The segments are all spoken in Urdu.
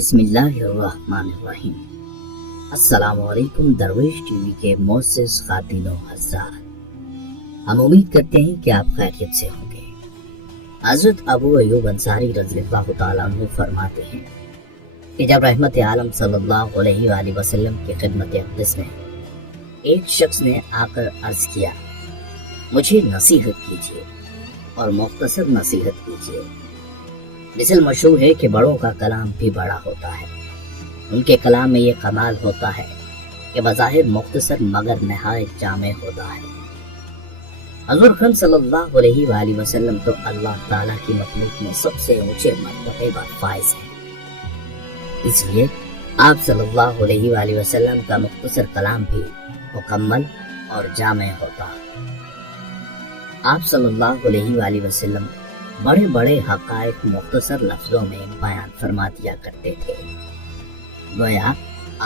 بسم اللہ الرحمن الرحیم۔ السلام علیکم درویش ٹی وی کے معزز خواتین و حضرات، ہم امید کرتے ہیں کہ آپ خیریت سے ہوں گے۔ حضرت ابو ایوب انصاری رضی اللہ تعالیٰ عنہ فرماتے ہیں کہ جب رحمت عالم صلی اللہ علیہ وآلہ وسلم کی خدمت اقدس میں ایک شخص نے آ کر عرض کیا، مجھے نصیحت کیجیے اور مختصر نصیحت کیجیے۔ مثل مشہور ہے کہ بڑوں کا کلام بھی بڑا ہوتا ہے، ان کے کلام میں یہ کمال ہوتا ہے کہ بظاہر مختصر مگر نہایت جامع ہوتا ہے۔ حضور اکرم صلی اللہ علیہ وآلہ وسلم تو اللہ تعالیٰ کی مخلوق میں سب سے اونچے مرتبے پر فائز ہیں، اس لیے آپ صلی اللہ علیہ وآلہ وسلم کا مختصر کلام بھی مکمل اور جامع ہوتا ہے۔ آپ صلی اللہ علیہ وآلہ وسلم بڑے بڑے حقائق مختصر لفظوں میں بیان فرما دیا کرتے تھے، گویا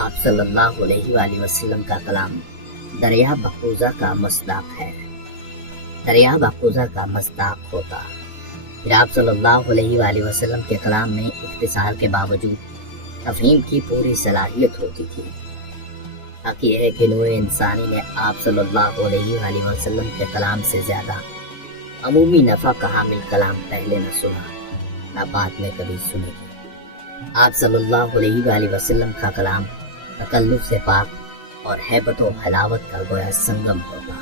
آپ صلی اللہ علیہ وآلہ وسلم کا کلام دریا بقوزہ کا مصداق ہے، دریا بقوزہ کا مصداق ہوتا۔ پھر آپ صلی اللہ علیہ وآلہ وسلم کے کلام میں اختصار کے باوجود تفہیم کی پوری صلاحیت ہوتی تھی۔ حق یہ ہے کہ نوع انسانی نے آپ صلی اللہ علیہ وآلہ وسلم کے کلام سے زیادہ عمومی نفع کا حامل کلام پہلے نہ سنا، نہ بعد میں کبھی سنے گی۔ آپ صلی اللہ علیہ وآلہ وسلم کا کلام تکلف سے پاک اور ہیبت و حلاوت کا گویا سنگم ہوتا۔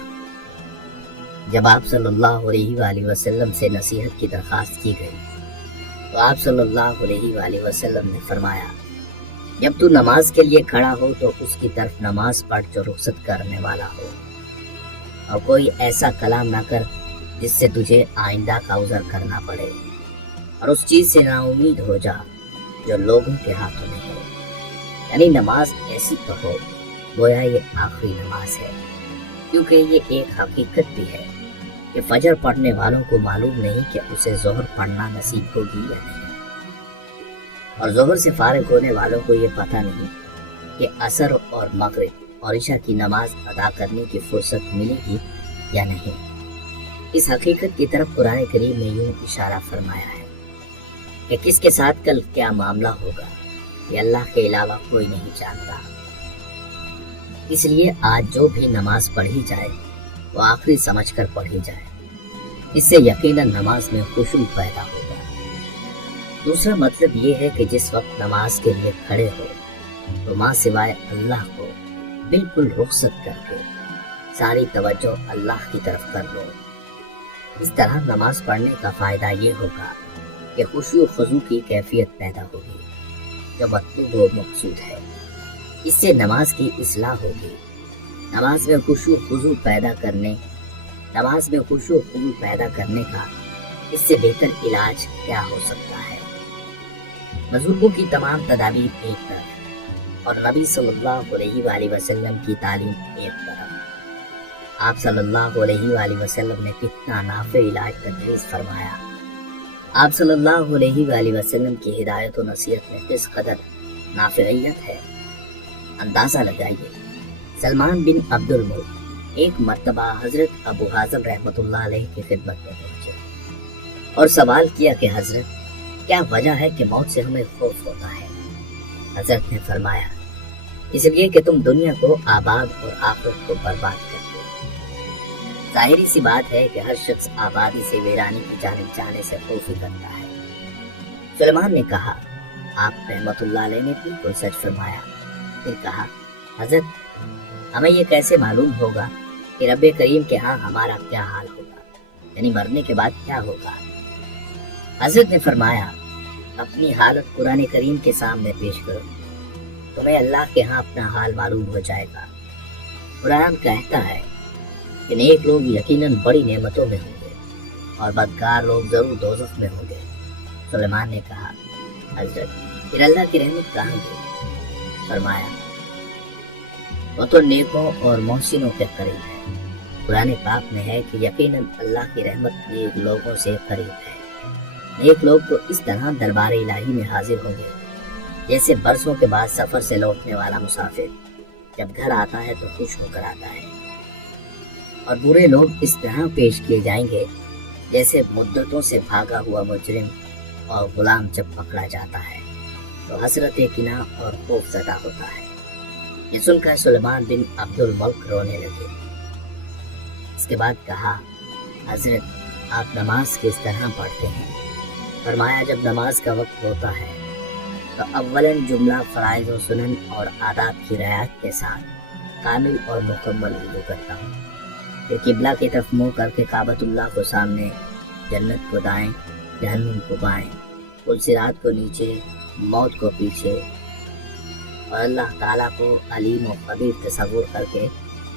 جب آپ صلی اللہ علیہ وآلہ وسلم سے نصیحت کی درخواست کی گئی تو آپ صلی اللہ علیہ وآلہ وسلم نے فرمایا، جب تو نماز کے لیے کھڑا ہو تو اس کی طرف نماز پڑھ جو رخصت کرنے والا ہو، اور کوئی ایسا کلام نہ کر جس سے تجھے آئندہ کا عذر کرنا پڑے، اور اس چیز سے نا امید ہو جا جو لوگوں کے ہاتھوں میں ہے۔ یعنی نماز ایسی پڑھو گویا یہ آخری نماز ہے، کیونکہ یہ ایک حقیقت بھی ہے کہ فجر پڑھنے والوں کو معلوم نہیں کہ اسے ظہر پڑھنا نصیب ہوگی یا نہیں، اور ظہر سے فارغ ہونے والوں کو یہ پتہ نہیں کہ عصر اور مغرب اور عشاء کی نماز ادا کرنے کی فرصت ملے گی یا نہیں۔ اس حقیقت کی طرف قرآن کریم نے یوں اشارہ فرمایا ہے کہ کس کے ساتھ کل کیا معاملہ ہوگا یہ اللہ کے علاوہ کوئی نہیں جانتا۔ اس لیے آج جو بھی نماز پڑھی جائے وہ آخری سمجھ کر پڑھی جائے، اس سے یقیناً نماز میں خشوع پیدا ہوگا۔ دوسرا مطلب یہ ہے کہ جس وقت نماز کے لیے کھڑے ہو تو ماں سوائے اللہ کو بالکل رخصت کر کے ساری توجہ اللہ کی طرف کر لو۔ اس طرح نماز پڑھنے کا فائدہ یہ ہوگا کہ خشوع و خضوع کی کیفیت پیدا ہوگی جو مطلوب و مقصود ہے، اس سے نماز کی اصلاح ہوگی۔ نماز میں خشوع و خضوع پیدا کرنے کا اس سے بہتر علاج کیا ہو سکتا ہے؟ بزرگوں کی تمام تدابیر ایک طرف اور نبی صلی اللہ علیہ وآلہ وسلم کی تعلیم ایک طرف۔ آپ صلی اللہ علیہ وآلہ وسلم نے کتنا نافع علاج تجویز فرمایا، آپ صلی اللہ علیہ وآلہ وسلم کی ہدایت و نصیحت میں کس قدر نافعیت ہے، اندازہ لگائیے۔ سلمان بن عبد الملک ایک مرتبہ حضرت ابو حازم رحمۃ اللہ علیہ کی خدمت میں پہنچے اور سوال کیا کہ حضرت کیا وجہ ہے کہ موت سے ہمیں خوف ہوتا ہے؟ حضرت نے فرمایا، اس لیے کہ تم دنیا کو آباد اور آخرت کو برباد کرتے ہو۔ ظاہری سی بات ہے کہ ہر شخص آبادی سے ویرانی کی جانب جانے سے خوف ہی کرتا ہے۔ سلیمان نے کہا، آپ رحمت اللہ علیہ نے بالکل سچ فرمایا۔ پھر کہا، حضرت ہمیں یہ کیسے معلوم ہوگا کہ رب کریم کے ہاں ہمارا کیا حال ہوگا، یعنی مرنے کے بعد کیا ہوگا؟ حضرت نے فرمایا، اپنی حالت قرآن کریم کے سامنے پیش کرو، تمہیں اللہ کے ہاں اپنا حال معلوم ہو جائے گا۔ قرآن کہتا ہے کہ نیک لوگ یقیناً بڑی نعمتوں میں ہوں گے اور بدکار لوگ ضرور دوزخ میں ہوں گے۔ سلیمان نے کہا، حضرت پھر اللہ کی رحمت کہاں گئی؟ فرمایا، وہ تو نیکوں اور محسنوں کے قریب ہے۔ قرآن پاک میں ہے کہ یقیناً اللہ کی رحمت نیک لوگوں سے قریب ہے۔ نیک لوگ تو اس طرح دربار الہی میں حاضر ہوں گے جیسے برسوں کے بعد سفر سے لوٹنے والا مسافر جب گھر آتا ہے تو خوش ہو کر آتا ہے، اور برے لوگ اس طرح پیش کیے جائیں گے جیسے مدتوں سے بھاگا ہوا مجرم اور غلام جب پکڑا جاتا ہے تو حسرت کنا اور خوف زدہ ہوتا ہے۔ یہ سن کر سلیمان بن عبد الملک رونے لگے۔ اس کے بعد کہا، حضرت آپ نماز کس طرح پڑھتے ہیں؟ فرمایا، جب نماز کا وقت ہوتا ہے تو اولاً جملہ فرائض و سنن اور آداب کی رعایت کے ساتھ کامل اور مکمل وضو کرتا ہوں، پھر قبلہ کی طرف منہ کر کے کعبۃ اللہ کو سامنے، جنت کو دائیں، جہنم کو بائیں، پل صراط کو نیچے، موت کو پیچھے، اور اللہ تعالیٰ کو علیم و خبیر تصور کر کے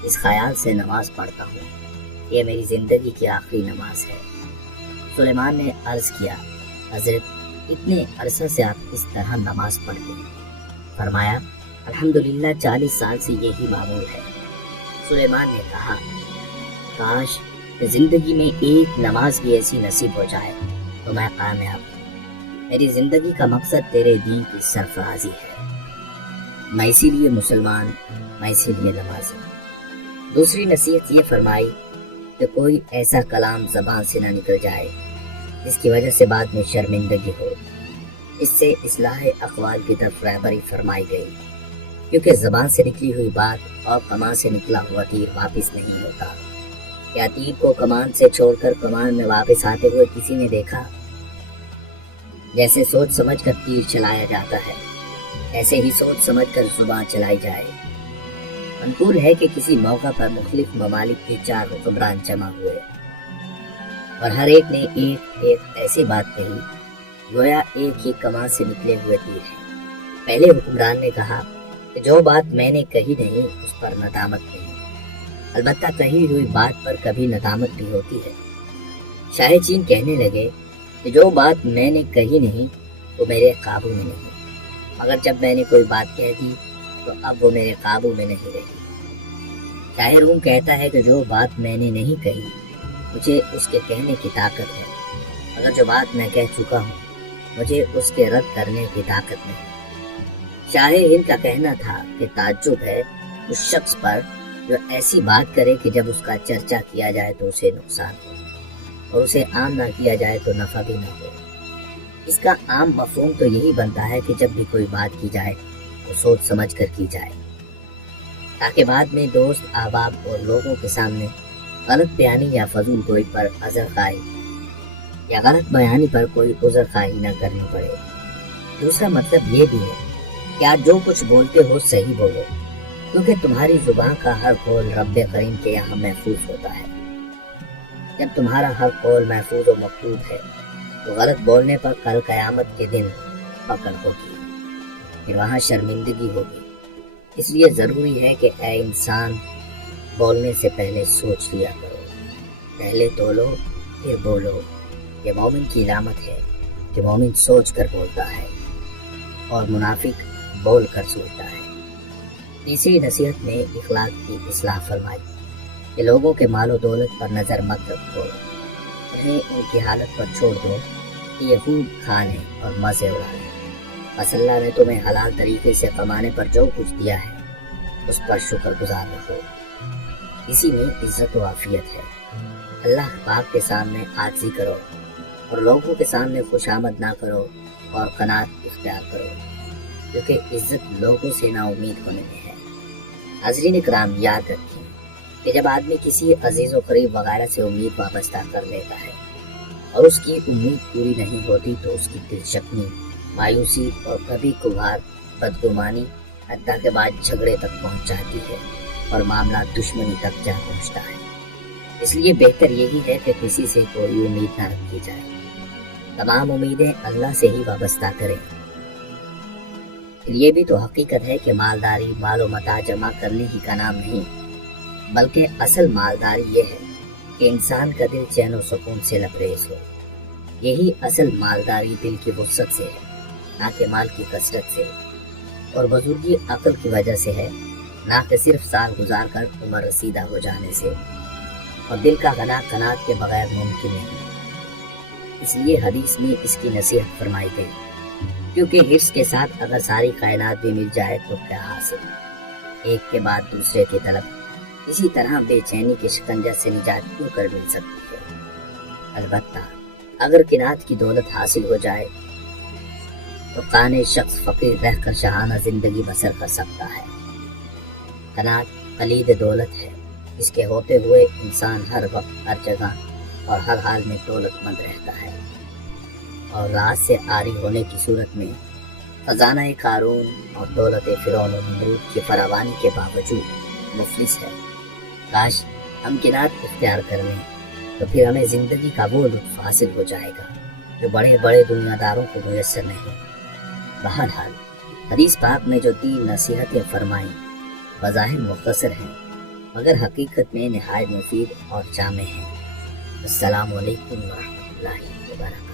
اس خیال سے نماز پڑھتا ہوں، یہ میری زندگی کی آخری نماز ہے۔ سلیمان نے عرض کیا، حضرت اتنے عرصہ سے آپ اس طرح نماز پڑھتے ہیں؟ فرمایا، الحمدللہ 40 سال سے یہی معمول ہے۔ سلیمان نے کہا، کاش زندگی میں ایک نماز بھی ایسی نصیب ہو جائے تو میں کامیاب ہوں۔ میری زندگی کا مقصد تیرے دین کی سرفرازی ہے، میں اسی لیے مسلمان، میں اسی لیے نمازی۔ دوسری نصیحت یہ فرمائی کہ کوئی ایسا کلام زبان سے نہ نکل جائے جس کی وجہ سے بعد میں شرمندگی ہو۔ اس سے اصلاح اقوال کی طرف رہبری فرمائی گئی، کیونکہ زبان سے نکلی ہوئی بات اور کمان سے نکلا ہوا تیر واپس نہیں ہوتا۔ کیا تیر کو کمان سے چھوڑ کر کمان میں واپس آتے ہوئے کسی نے دیکھا؟ جیسے سوچ سمجھ کر تیر چلایا جاتا ہے، ایسے ہی سوچ سمجھ کر زبان چلائی جائے۔ منقول ہے کہ کسی موقع پر مختلف ممالک کے 4 حکمران جمع ہوئے اور ہر ایک نے ایک ایسی بات کہی گویا ایک ہی کمان سے نکلے ہوئے تیر ہیں۔ پہلے حکمران نے کہا کہ جو بات میں نے کہی نہیں اس پر ندامت نہیں، البتہ کہی ہوئی بات پر کبھی ندامت بھی ہوتی ہے۔ شاہ چین کہنے لگے کہ جو بات میں نے کہی نہیں وہ میرے قابو میں نہیں، مگر جب میں نے کوئی بات کہہ دی تو اب وہ میرے قابو میں نہیں رہی۔ شاہ روم کہتا ہے کہ جو بات میں نے نہیں کہی مجھے اس کے کہنے کی طاقت ہے، مگر جو بات میں کہہ چکا ہوں مجھے اس کے رد کرنے کی طاقت نہیں۔ شاہ ہند کا کہنا تھا کہ تعجب ہے اس شخص پر جو ایسی بات کرے کہ جب اس کا چرچا کیا جائے تو اسے نقصان ہو اور اسے عام نہ کیا جائے تو نفع بھی نہ ہو۔ اس کا عام مفہوم تو یہی بنتا ہے کہ جب بھی کوئی بات کی جائے تو سوچ سمجھ کر کی جائے، تاکہ بعد میں دوست، احباب اور لوگوں کے سامنے غلط بیانی یا فضول گوئی پر عذر خواہی یا غلط بیانی پر کوئی عذر خواہی نہ کرنی پڑے۔ دوسرا مطلب یہ بھی ہے کہ آپ جو کچھ بولتے ہو صحیح بولو، کیونکہ تمہاری زبان کا ہر قول رب کریم کے یہاں محفوظ ہوتا ہے۔ جب تمہارا ہر قول محفوظ و مکتوب ہے تو غلط بولنے پر کل قیامت کے دن پکڑ ہوگی، پھر وہاں شرمندگی ہوگی۔ اس لیے ضروری ہے کہ اے انسان، بولنے سے پہلے سوچ لیا کرو، پہلے تولو پھر بولو۔ یہ مومن کی علامت ہے کہ مومن سوچ کر بولتا ہے اور منافق بول کر سوچتا ہے۔ تیسری نصیحت میں اخلاق کی اصلاح فرمائی کہ لوگوں کے مال و دولت پر نظر مت رکھو، انہیں ان کی حالت پر چھوڑ دو کہ یہ خوب کھا لیں اور مزے اڑا لیں۔ بس اللہ نے تمہیں حلال طریقے سے کمانے پر جو کچھ دیا ہے اس پر شکر گزار رہو، اسی میں عزت و عافیت ہے۔ اللہ پاک کے سامنے عاجزی کرو اور لوگوں کے سامنے خوش آمد نہ کرو اور قناعت اختیار کرو، کیونکہ عزت لوگوں سے نا امید ہونے میں ہے۔ حاضرین کرام، یاد رکھیں کہ جب آدمی کسی عزیز و قریب وغیرہ سے امید وابستہ کر لیتا ہے اور اس کی امید پوری نہیں ہوتی تو اس کی دل شکنی، مایوسی اور کبھی کبھار بدگمانی حتیٰ کہ بعد جھگڑے تک پہنچ جاتی ہے اور معاملہ دشمنی تک جا پہنچتا ہے۔ اس لیے بہتر یہی ہے کہ کسی سے کوئی امید نہ رکھی جائے، تمام امیدیں اللہ سے ہی وابستہ کریں۔ پھر یہ بھی تو حقیقت ہے کہ مالداری مال و متاع جمع کرنے ہی کا نام نہیں، بلکہ اصل مالداری یہ ہے کہ انسان کا دل چین و سکون سے لبریز ہو۔ یہی اصل مالداری دل کی وسعت سے ہے، نہ کہ مال کی کثرت سے، اور بزرگی عقل کی وجہ سے ہے، نہ کہ صرف سال گزار کر عمر رسیدہ ہو جانے سے، اور دل کا غنا قناعت کے بغیر ممکن نہیں۔ اس لیے حدیث میں اس کی نصیحت فرمائی گئی، کیونکہ حرص کے ساتھ اگر ساری کائنات بھی مل جائے تو کیا حاصل، ایک کے بعد دوسرے کی طلب، اسی طرح بے چینی کے شکنجہ سے نجات کیوں کر مل سکتی ہے۔ البتہ اگر قناعت کی دولت حاصل ہو جائے تو قانع شخص فقیر رہ کر شاہانہ زندگی بسر کر سکتا ہے۔ قناعت کلید دولت ہے، اس کے ہوتے ہوئے انسان ہر وقت، ہر جگہ اور ہر حال میں دولت مند رہتا ہے، اور راز سے عاری ہونے کی صورت میں خزانہ قارون اور دولت فرعون و نمرود کی فراوانی کے باوجود مفلس ہے۔ کاش ہم قناعت اختیار کر لیں، تو پھر ہمیں زندگی کا وہ لطف حاصل ہو جائے گا جو بڑے بڑے دنیا داروں کو میسر نہیں۔ بہرحال حدیث پاک میں جو 3 نصیحتیں فرمائیں بظاہر مختصر ہیں، مگر حقیقت میں نہایت مفید اور جامع ہیں۔ السلام علیکم ورحمۃ اللہ وبرکاتہ۔